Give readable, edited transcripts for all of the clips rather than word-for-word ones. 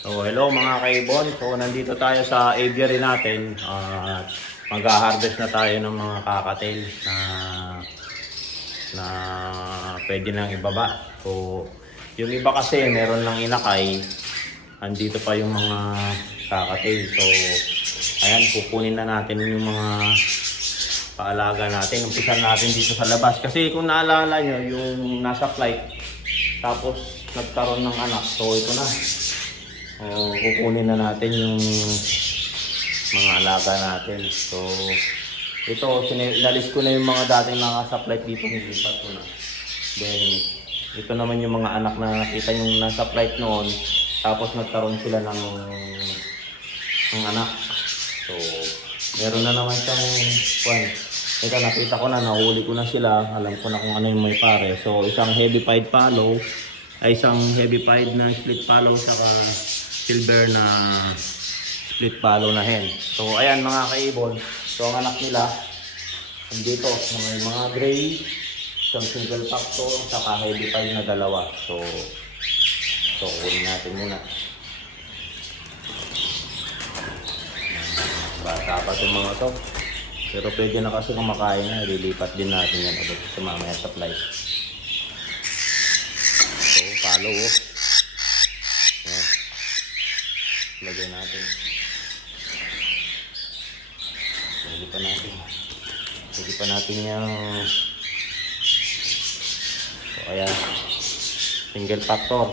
So hello mga kaibon. So nandito tayo sa aviary natin at mag-harvest na tayo ng mga kakatail na pwede nang ibaba. So yung iba kasi meron lang inakay, andito pa yung mga kakatail. So ayan, kukunin na natin yung mga paalaga natin. Umpisan natin dito sa labas kasi kung naalala nyo yung nasa flight tapos nagkaroon ng anak. So ito na. Kukunin na natin yung mga alaga natin. So ito, inalis ko na yung mga dating nasa flight dito, nilipat ko na. Then ito naman yung mga anak na nakita yung nasa flight noon, tapos nagkaroon sila ng anak. So meron na naman siyang ito, nakita ko na, nahuli ko na sila, alam ko na kung ano yung may pare. So isang heavy pied fallow, ay isang heavy pied na split fallow, saka silver na split fallow na hen. So ayan mga kaibon, so ang anak nila andito, mga gray, isang single factor, saka heavy pied na dalawa. So kunin natin muna. Bata pa itong mga to, pero pwede na kasi kumakain na. Lilipat din natin yan agad sa mamaya sa flight. So follow lagay natin. Lagay pa natin yung so ayan, single factor.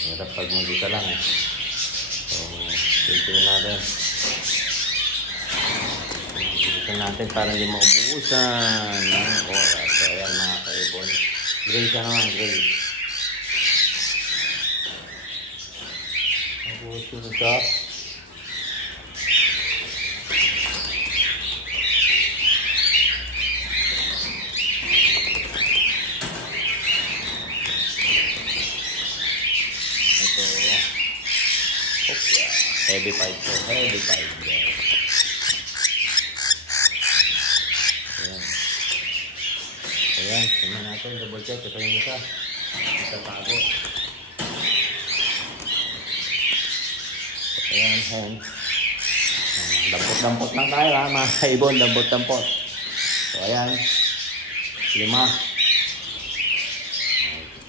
Hirap pag mag-isa lang So pintuin natin natin para hindi maubusan ng oras. So ayan mga kaibon, gray siya naman, gray. Mabusin siya. Ito heavy pied to, heavy pied. Ayan, tingnan natin, double check. Ito yung isa. Tatago. So, ayan. Dampot-dampot lang tayo ha, mga kaibon. Dampot-dampot. So, ayan. 5.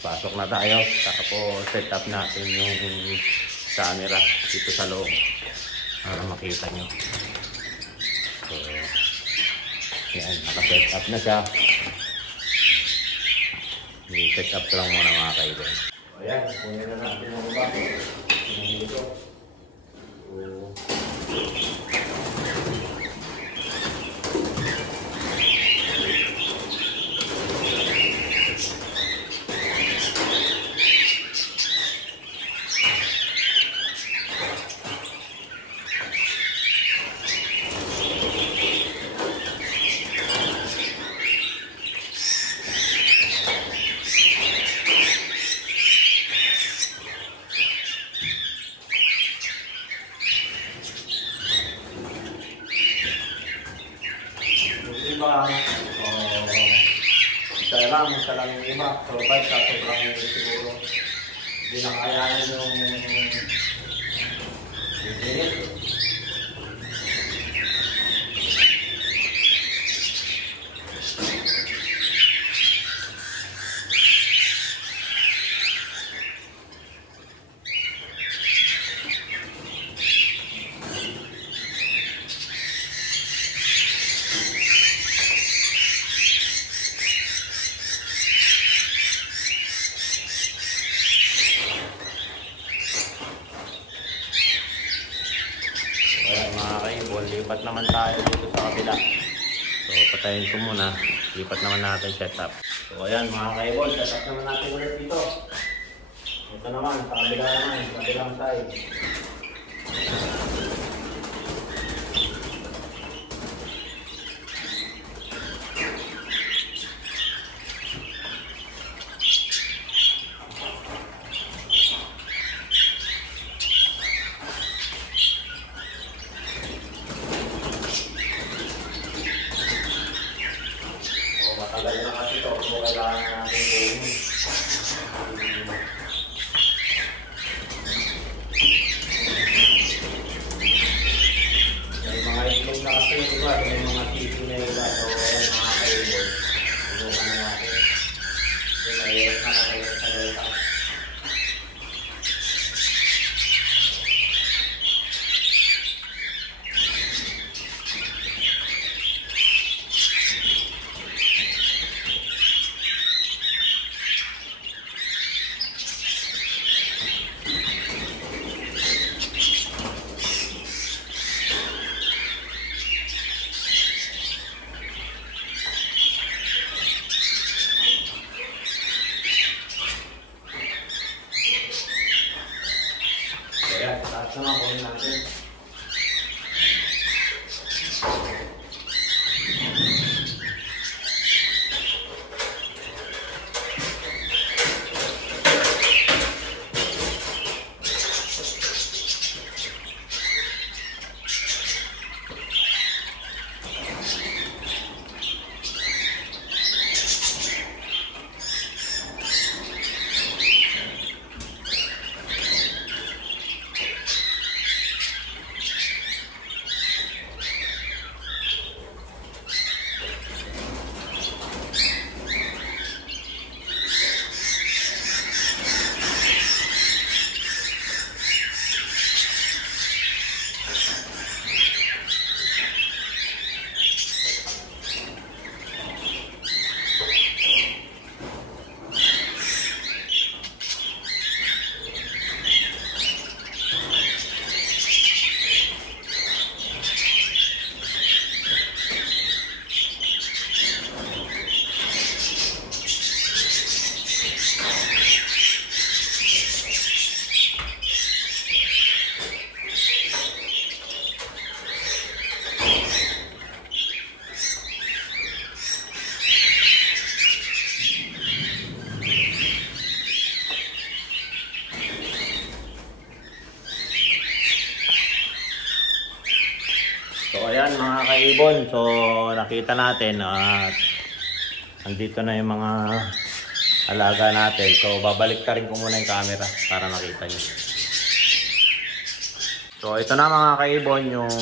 Pasok na tayo. Tapos, set up natin yung camera dito sa loob para makita nyo. So, ayan. Naka-set up na siya. I-set up lang muna mga kaibon. Ayan, kunin na natin ang iba. Dito. Isa lang yung iba. Survive sa sobrang siguro. Hindi na kayanin yung init. Lipat naman tayo dito sa kabila. So patayin ko muna. Lipat naman natin setup. So ayan mga kaibon, setup naman natin ulit dito. Ito naman, sa kabila naman, sa kabilang side. kasi yung iba, may mga tissue na iba. So, ayan mga kaibon. Subukan na natin. So, mahirap na kayo sa dalta. Kaya, taas naman kunin natin. So ayan mga kaibon, so nakita natin at andito na yung mga alaga natin. So babalik ka rin ko muna yung camera para makita nyo. So ito na mga kaibon yung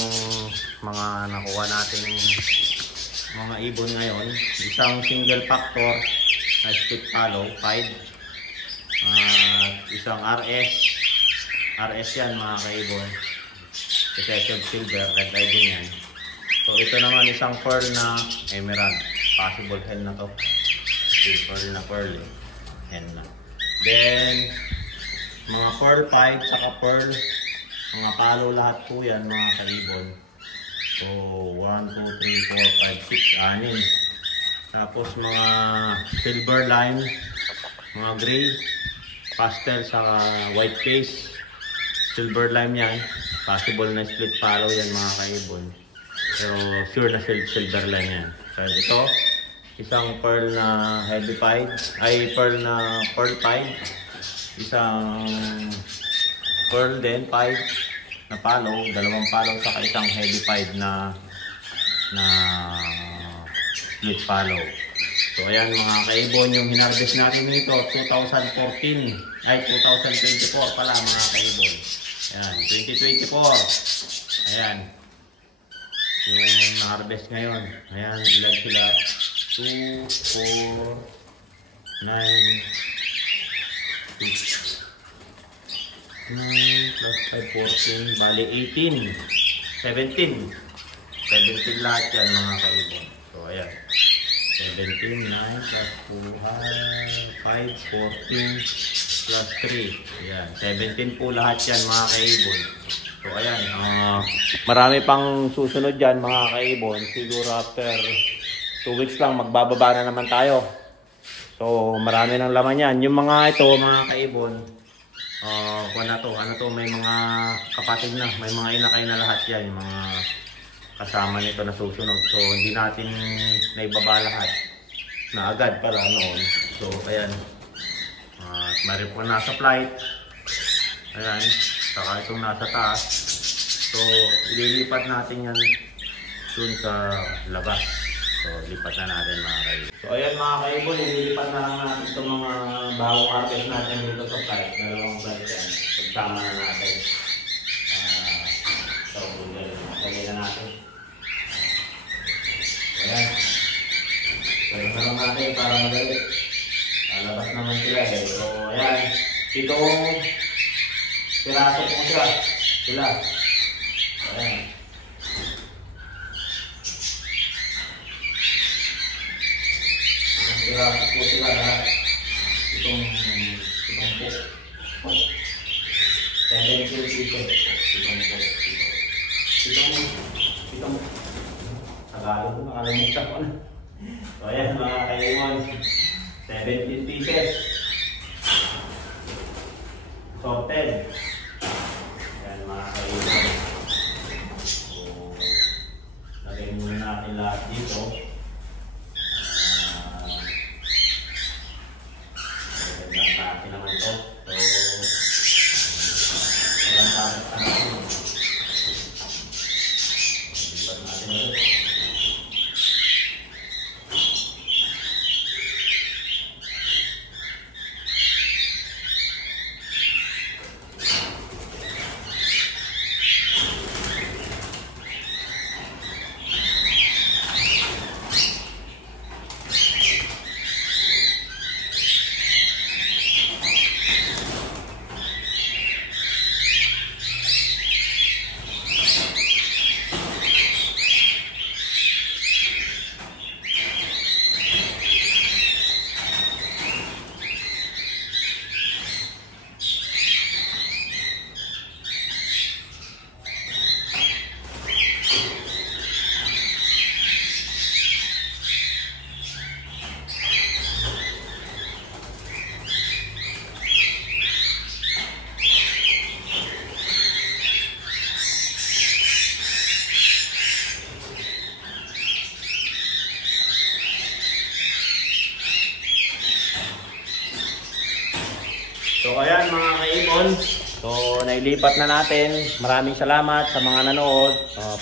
mga nakuha natin mga ibon ngayon. Isang single factor na split follow 5 at isang RS yan mga kaibon. Recessive silver, red eye din yan. So ito naman isang pearl na emerald. Possible hen na to. Pearl na pearl. Hen na. Then mga pearl 5 saka pearl. Mga palo lahat po yan mga kaibon. So 1, 2, 3, 4, 5, 6, 6. Tapos mga silver line, mga gray, pastel saka white face. Silver lime yan. Possible na split follow yan mga kaibon. Pero sure na silver line yan. So ito, isang pearl na heavy pied, ay pearl na pearl pied. Isang pearl din pied na follow, dalawang follow saka isang heavy pied na split follow. So ayan mga kaibon yung hinarvest natin nito 2014 ay 2024 pala mga kaibon. Ayan, 2024. Ayan. Yung na-harvest ngayon. Ayan, ilan sila? 2, 4, 9, 6, 9 plus 5, 14. Bali, 18. 17. 17 lahat yan mga kaibon. So, ayan. 17, 9 plus 2, 5, 14 plus 3. Ayan. 17 po lahat yan mga kaibon. So ayan. Marami pang susunod dyan mga kaibon. Siguro after 2 weeks lang magbababa na naman tayo. So marami ng laman yan. Yung mga ito mga kaibon. Ano to, may mga kapatid na. May mga inakay na lahat yan. Yung mga kasama nito na susunod. So hindi natin naibaba lahat. Na agad pala noon. So ayan. Meron po nasa flight. Ayan. Saka itong nasa taas. So, ililipat natin yan dun sa labas. So, lipat na natin mga kaibon. So, ayan mga kaibon. Ililipat na lang natin itong mga bagong harvest natin dito sa flight. Dalawang flight yan. Pagsama na natin. So, lagay na natin. Ano lang natin para madali. Lalabas naman sila eh. So, ayan. Itong piraso po sila. So, ayan. Itong piraso po sila lahat. Itong po. 7 pieces. Itong Tagalog ko, nakalimutan ko na. So ayan mga kalimon, 17 pieces. Sorted. Ayan mga kalimon. So, lagay muna natin lahat dito. Magandang natin naman ito. So, walang tapos na natin. Lipat natin ulit. So ayan mga kaibon, so nailipat na natin. Maraming salamat sa mga nanood.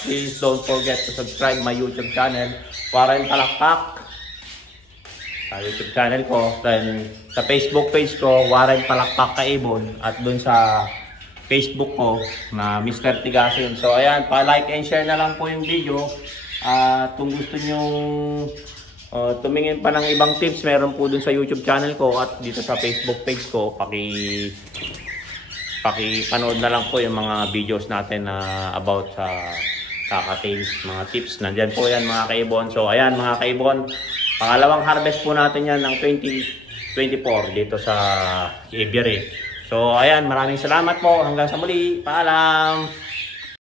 Please don't forget to subscribe my YouTube channel, Warren Palakpak. Sa YouTube channel ko, then sa Facebook page ko, Warren Palakpak Kaibon, at dun sa Facebook ko na Mr. Tigasin. So ayan, pa-like and share na lang po yung video. At kung gusto nyong tumingin pa ng ibang tips, meron po dun sa YouTube channel ko at dito sa Facebook page ko. Paki-panood na lang po yung mga videos natin na about sa kakatails, mga tips. Nandyan po yan mga kaibon. So ayan mga kaibon, pangalawang harvest po natin yan ng 2024 dito sa Aviary. So ayan, maraming salamat po. Hanggang sa muli. Paalam!